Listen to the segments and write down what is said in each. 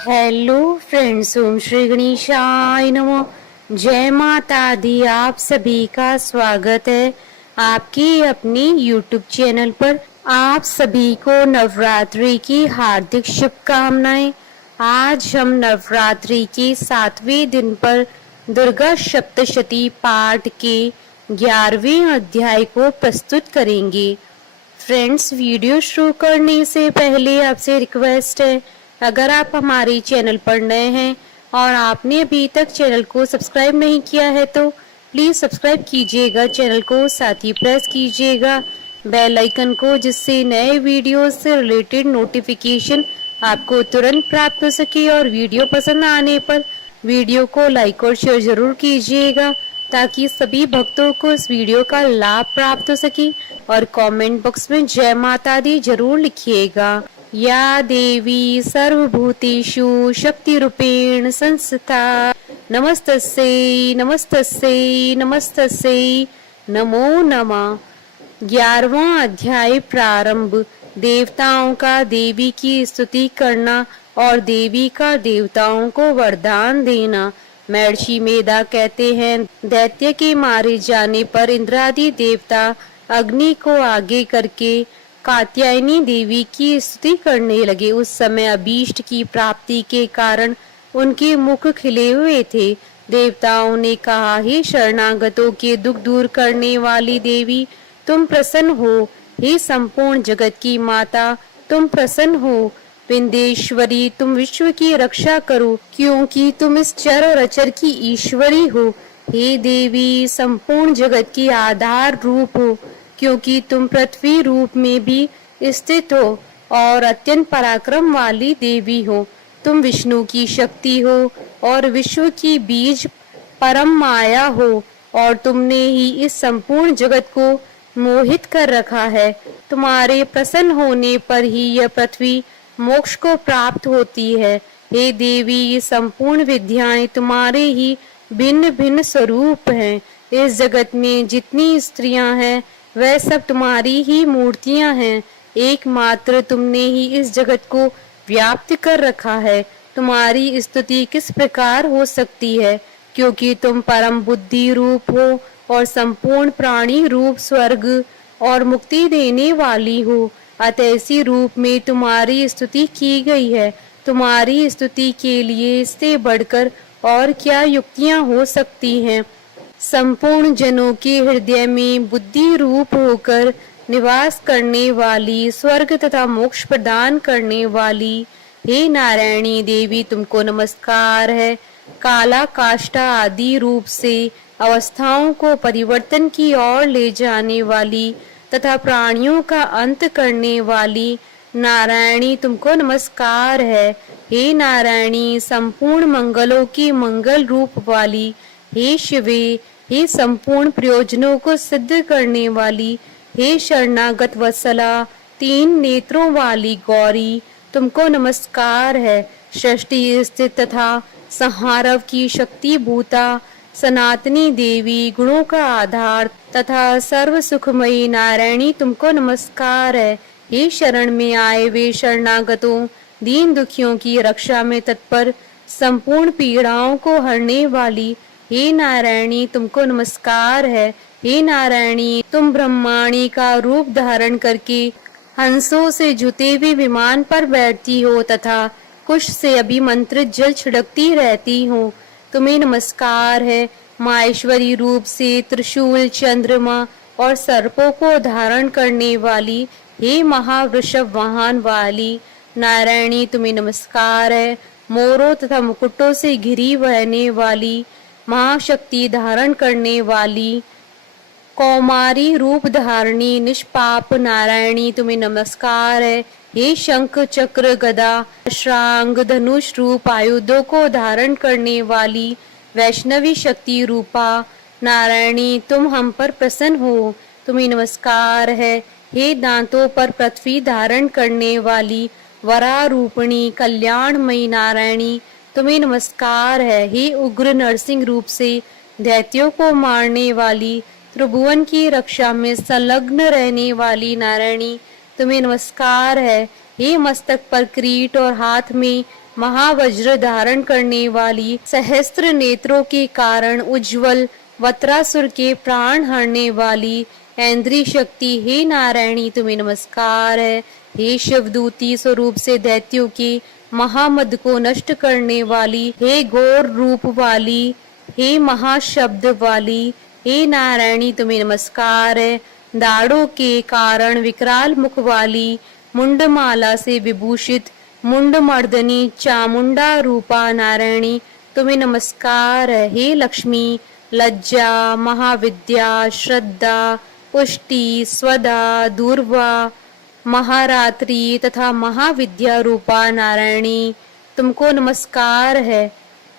Hello friends, ओम श्री गणेशाय नमः। जय माता दी। आप सभी का स्वागत है आपकी अपनी यूट्यूब चैनल पर। आप सभी को नवरात्रि की हार्दिक शुभकामनाएं। आज हम नवरात्रि के 7वें दिन पर दुर्गा सप्तशती पाठ के 11वें अध्याय को प्रस्तुत करेंगे। फ्रेंड्स, वीडियो शुरू करने से पहले आपसे रिक्वेस्ट है, अगर आप हमारे चैनल पर नए हैं और आपने अभी तक चैनल को सब्सक्राइब नहीं किया है तो प्लीज सब्सक्राइब कीजिएगा चैनल को, साथ ही प्रेस कीजिएगा बेल आइकन को, जिससे नए वीडियो से रिलेटेड नोटिफिकेशन आपको तुरंत प्राप्त हो सके। और वीडियो पसंद आने पर वीडियो को लाइक और शेयर जरूर कीजिएगा ताकि सभी भक्तों को इस वीडियो का लाभ प्राप्त हो सके। और कमेंट बॉक्स में जय माता दी जरूर लिखिएगा। या देवी सर्वभूतेषु शक्ति रूपेण संस्थिता नमस्तस्यै नमस्तस्यै नमस्तस्यै नमो नमः। 11वां अध्याय प्रारंभ। देवताओं का देवी की स्तुति करना और देवी का देवताओं को वरदान देना। महर्षि मेधा कहते हैं, दैत्य के मारे जाने पर इंद्रादि देवता अग्नि को आगे करके कात्यायनी देवी की स्तुति करने लगे। उस समय अभीष्ट की प्राप्ति के कारण उनके मुख खिले हुए थे। देवताओं ने कहा, हे शरणागतों के दुख दूर करने वाली देवी, तुम प्रसन्न हो। हे संपूर्ण जगत की माता, तुम प्रसन्न हो। विंध्येश्वरी, तुम विश्व की रक्षा करो, क्योंकि तुम इस चर और अचर की ईश्वरी हो। हे देवी, संपूर्ण जगत की आधार रूप हो, क्योंकि तुम पृथ्वी रूप में भी स्थित हो और अत्यंत पराक्रम वाली देवी हो। तुम विष्णु की शक्ति हो और विश्व की बीज परम माया हो, और तुमने ही इस संपूर्ण जगत को मोहित कर रखा है। तुम्हारे प्रसन्न होने पर ही यह पृथ्वी मोक्ष को प्राप्त होती है। हे देवी, ये संपूर्ण विद्याएं तुम्हारे ही भिन्न भिन्न स्वरूप हैं। इस जगत में जितनी स्त्रियां हैं वह सब तुम्हारी ही मूर्तियां हैं। एकमात्र तुमने ही इस जगत को व्याप्त कर रखा है। तुम्हारी स्तुति किस प्रकार हो सकती है, क्योंकि तुम परम बुद्धि रूप हो और संपूर्ण प्राणी रूप स्वर्ग और मुक्ति देने वाली हो। अतः ऐसी रूप में तुम्हारी स्तुति की गई है। तुम्हारी स्तुति के लिए इससे बढ़कर और क्या युक्तियां हो सकती हैं। संपूर्ण जनों के हृदय में बुद्धि रूप होकर निवास करने वाली, स्वर्ग तथा मोक्ष प्रदान करने वाली, हे नारायणी देवी, तुमको नमस्कार है। काला काष्ठा आदि रूप से अवस्थाओं को परिवर्तन की ओर ले जाने वाली तथा प्राणियों का अंत करने वाली नारायणी, तुमको नमस्कार है। हे नारायणी, संपूर्ण मंगलों की मंगल रूप वाली, हे शिवे, हे संपूर्ण प्रयोजनों को सिद्ध करने वाली, हे शरणागत वत्सला, 3 नेत्रों वाली गौरी, तुमको नमस्कार है। सृष्टि स्थित तथा संहारव की शक्ति भूता सनातनी देवी, गुणों का आधार तथा सर्व सुखमयी नारायणी, तुमको नमस्कार है। हे शरण में आए वे शरणागतों, दीन दुखियों की रक्षा में तत्पर, संपूर्ण पीड़ाओं को हरने वाली, हे नारायणी, तुमको नमस्कार है। हे नारायणी, तुम ब्रह्माणी का रूप धारण करके हंसों से जुते हुए विमान पर बैठती हो तथा कुश से अभिमंत्रित जल छिड़कती रहती हो। तुम्हें नमस्कार है। माहेश्वरी रूप से त्रिशूल, चंद्रमा और सर्पों को धारण करने वाली, हे महावृषभ वाहन वाली नारायणी, तुम्हें नमस्कार है। मोरों तथा मुकुटों से घिरी बहने वाली, महाशक्ति धारण करने वाली, कौमारी रूप धारणी निष्पाप नारायणी, तुम्हें नमस्कार है। हे शंख चक्र गदा श्रांग धनुष रूप आयुधों को धारण करने वाली, वैष्णवी शक्ति रूपा नारायणी, तुम हम पर प्रसन्न हो, तुम्हें नमस्कार है। हे दांतों पर पृथ्वी धारण करने वाली, वरारूपिणी कल्याणमयी नारायणी, तुम्हें नमस्कार है। हे उग्र नरसिंह रूप से दैत्यों को मारने वाली, त्रिभुवन की रक्षा में संलग्न रहने वाली नारायणी, तुम्हें नमस्कार है। हे मस्तक पर किरीट और हाथ में महावज्र धारण करने वाली सहस्त्र नेत्रों के कारण उज्जवल वत्रासुर के प्राण हरने वाली ऐन्द्री शक्ति, हे नारायणी तुम्हें नमस्कार है। हे शिवदूती स्वरूप से दैत्यों के महामद को नष्ट करने वाली, हे घोर रूप वाली, हे महाशब्द वाली, हे नारायणी तुम्हें नमस्कार है। दाढ़ों के कारण विकराल मुख वाली, मुंडमाला से विभूषित मुंडमर्दनी चामुंडा रूपा नारायणी तुम्हें नमस्कार है। हे लक्ष्मी, लज्जा, महाविद्या, श्रद्धा, पुष्टि, स्वदा, दूर्वा, महारात्रि तथा महाविद्या रूपा नारायणी तुमको नमस्कार है।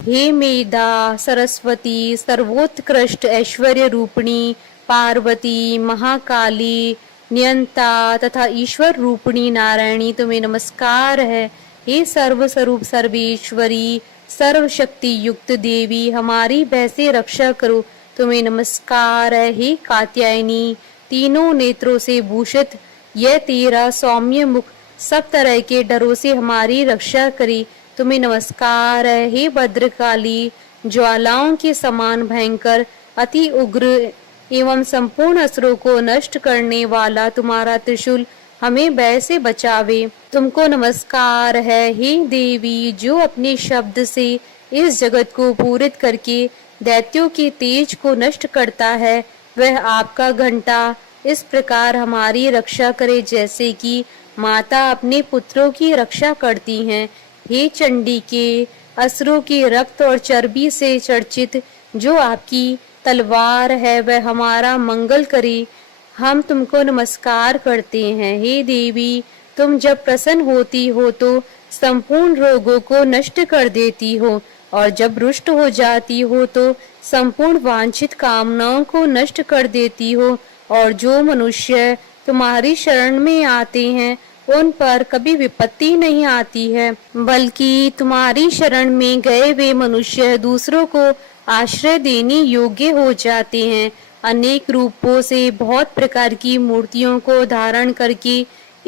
हे मेधा, सरस्वती, सर्वोत्कृष्ट ऐश्वर्य रूपिणी पार्वती, महाकाली, नियंता तथा ईश्वर रूपिणी नारायणी तुम्हें नमस्कार है। हे सर्व स्वरूप सर्वेश्वरी, सर्वशक्ति युक्त देवी, हमारी भय से रक्षा करो तुम्हें नमस्कार है। हे कात्यायनी, तीनों नेत्रों से भूषित यह तेरा सौम्य मुख सब तरह के डरों से हमारी रक्षा करे तुम्हें नमस्कार है। हे भद्रकाली, ज्वालाओं के समान भयंकर, अति उग्र एवं संपूर्ण असुरों को नष्ट करने वाला तुम्हारा त्रिशूल हमें भय से बचावे तुमको नमस्कार है। हे देवी, जो अपने शब्द से इस जगत को पूरित करके दैत्यों के तेज को नष्ट करता है, वह आपका घंटा इस प्रकार हमारी रक्षा करे जैसे कि माता अपने पुत्रों की रक्षा करती हैं। हे चंडी के, असुरों के रक्त और चर्बी से चर्चित जो आपकी तलवार है वह हमारा मंगल करे, हम तुमको नमस्कार करते हैं। हे देवी, तुम जब प्रसन्न होती हो तो संपूर्ण रोगों को नष्ट कर देती हो और जब रुष्ट हो जाती हो तो संपूर्ण वांछित कामनाओं को नष्ट कर देती हो, और जो मनुष्य तुम्हारी शरण में आते हैं उन पर कभी विपत्ति नहीं आती है, बल्कि तुम्हारी शरण में गए वे मनुष्य दूसरों को आश्रय देने योग्य हो जाते हैं। अनेक रूपों से बहुत प्रकार की मूर्तियों को धारण करके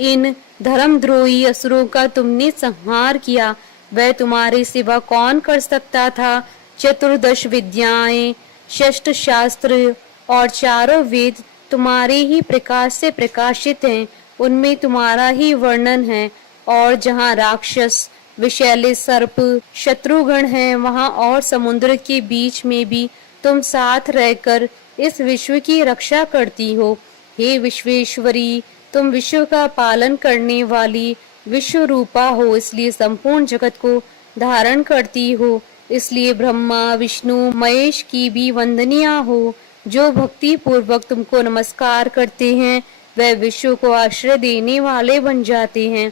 इन धर्मद्रोही असुरों का तुमने संहार किया। वह तुम्हारे सिवा कौन कर सकता था। चतुर्दश विद्याएं, षष्ठ शास्त्र और चारों वेद तुम्हारे ही प्रकाश से प्रकाशित हैं, उनमें तुम्हारा ही वर्णन है। और जहाँ राक्षस, विषैले सर्प, शत्रुगण हैं, वहाँ और समुद्र के बीच में भी तुम साथ रहकर इस विश्व की रक्षा करती हो। हे विश्वेश्वरी, तुम विश्व का पालन करने वाली विश्व रूपा हो, इसलिए संपूर्ण जगत को धारण करती हो। इसलिए ब्रह्मा, विष्णु, महेश की भी वंदनिया हो। जो भक्ति पूर्वक तुमको नमस्कार करते हैं वह विश्व को आश्रय देने वाले बन जाते हैं।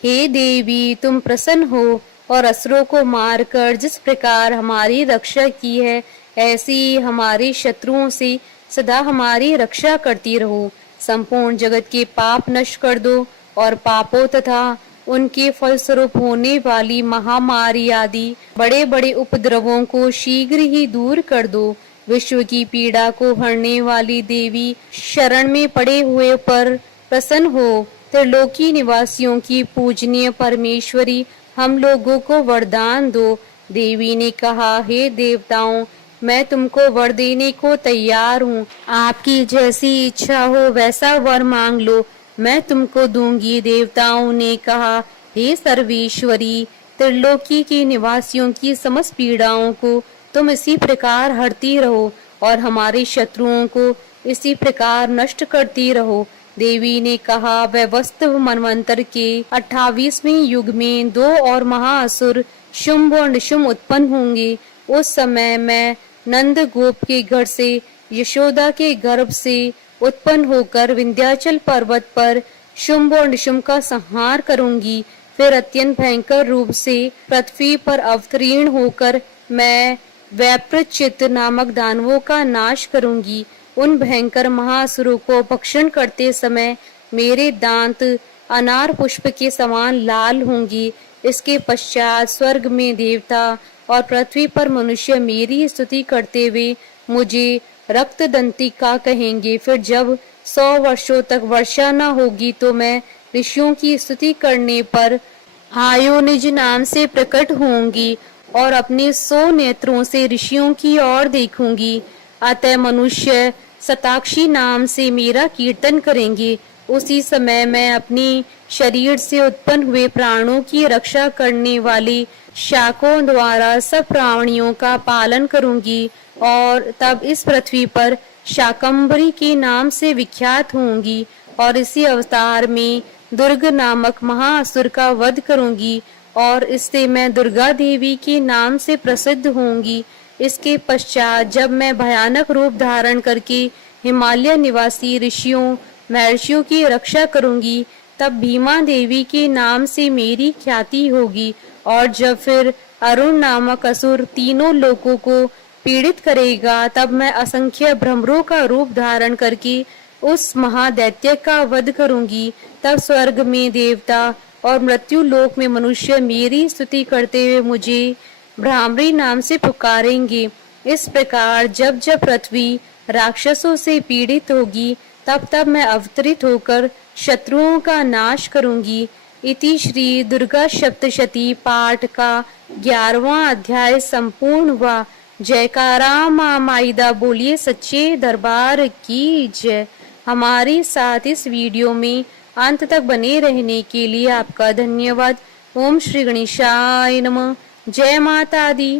हे देवी, तुम प्रसन्न हो और असुरों को मारकर जिस प्रकार हमारी रक्षा की है, ऐसी हमारे शत्रुओं से सदा हमारी रक्षा करती रहो। संपूर्ण जगत के पाप नष्ट कर दो और पापों तथा उनके फलस्वरूप होने वाली महामारी आदि बड़े बड़े उपद्रवों को शीघ्र ही दूर कर दो। विश्व की पीड़ा को हरने वाली देवी, शरण में पड़े हुए पर प्रसन्न हो। त्रिलोकी निवासियों की पूजनीय परमेश्वरी, हम लोगों को वरदान दो। देवी ने कहा, हे देवताओं, मैं तुमको वर देने को तैयार हूँ। आपकी जैसी इच्छा हो वैसा वर मांग लो, मैं तुमको दूंगी। देवताओं ने कहा, हे सर्वेश्वरी, त्रिलोकी के निवासियों की समस्त पीड़ाओं को तुम इसी प्रकार हरती रहो और हमारे शत्रुओं को इसी प्रकार नष्ट करती रहो। देवी ने कहा, वह वास्तव मनवंतर के 28वें युग में 2 और महाअसुर शुंभ और निशुंभ उत्पन्न होंगे। उस समय मैं नंद गोप के घर से, यशोदा के गर्भ से उत्पन्न होकर विंध्याचल पर्वत पर शुंभ और निशुंभ का संहार करूंगी। फिर अत्यंत भयंकर रूप से पृथ्वी पर अवतीर्ण होकर मैं वैप्रचित नामक दानवों का नाश करूंगी। उन भयंकर महासुरों को भक्षण करते समय मेरे दांत अनार पुष्प के समान लाल होंगी। इसके पश्चात स्वर्ग में देवता और पृथ्वी पर मनुष्य मेरी स्तुति करते हुए मुझे रक्त दंतिका कहेंगे। फिर जब 100 वर्षों तक वर्षा न होगी तो मैं ऋषियों की स्तुति करने पर आयो निज नाम से प्रकट होंगी और अपने 100 नेत्रों से ऋषियों की ओर देखूंगी। अतः मनुष्य सताक्षी नाम से मेरा कीर्तन करेंगे। उसी समय मैं अपनी शरीर से उत्पन्न हुए प्राणों की रक्षा करने वाले शाकों द्वारा सब प्राणियों का पालन करूंगी और तब इस पृथ्वी पर शाकंभरी के नाम से विख्यात होंगी और इसी अवतार में दुर्ग नामक महाअसुर का वध करूंगी और इससे मैं दुर्गा देवी के नाम से प्रसिद्ध होंगी। इसके पश्चात जब मैं भयानक रूप धारण करके हिमालय निवासी ऋषियों महर्षियों की रक्षा करूंगी तब भीमा देवी के नाम से मेरी ख्याति होगी। और जब फिर अरुण नामक असुर तीनों लोगों को पीड़ित करेगा तब मैं असंख्य भ्रमरों का रूप धारण करके उस महादैत्य का वध करूंगी। तब स्वर्ग में देवता और मृत्यु लोक में मनुष्य मेरी स्तुति करते हुए मुझे भ्रामरी नाम से पुकारेंगे। इस प्रकार जब जब पृथ्वी राक्षसों से पीड़ित होगी तब तब मैं अवतरित होकर शत्रुओं का नाश करूंगी। इति श्री दुर्गा सप्तशती पाठ का 11वां अध्याय संपूर्ण हुआ। जयकारा मां माईदा बोलिए सच्चे दरबार की जय। हमारे साथ इस वीडियो में अंत तक बने रहने के लिए आपका धन्यवाद। ओम श्री गणेशाय नमः। जय माता दी।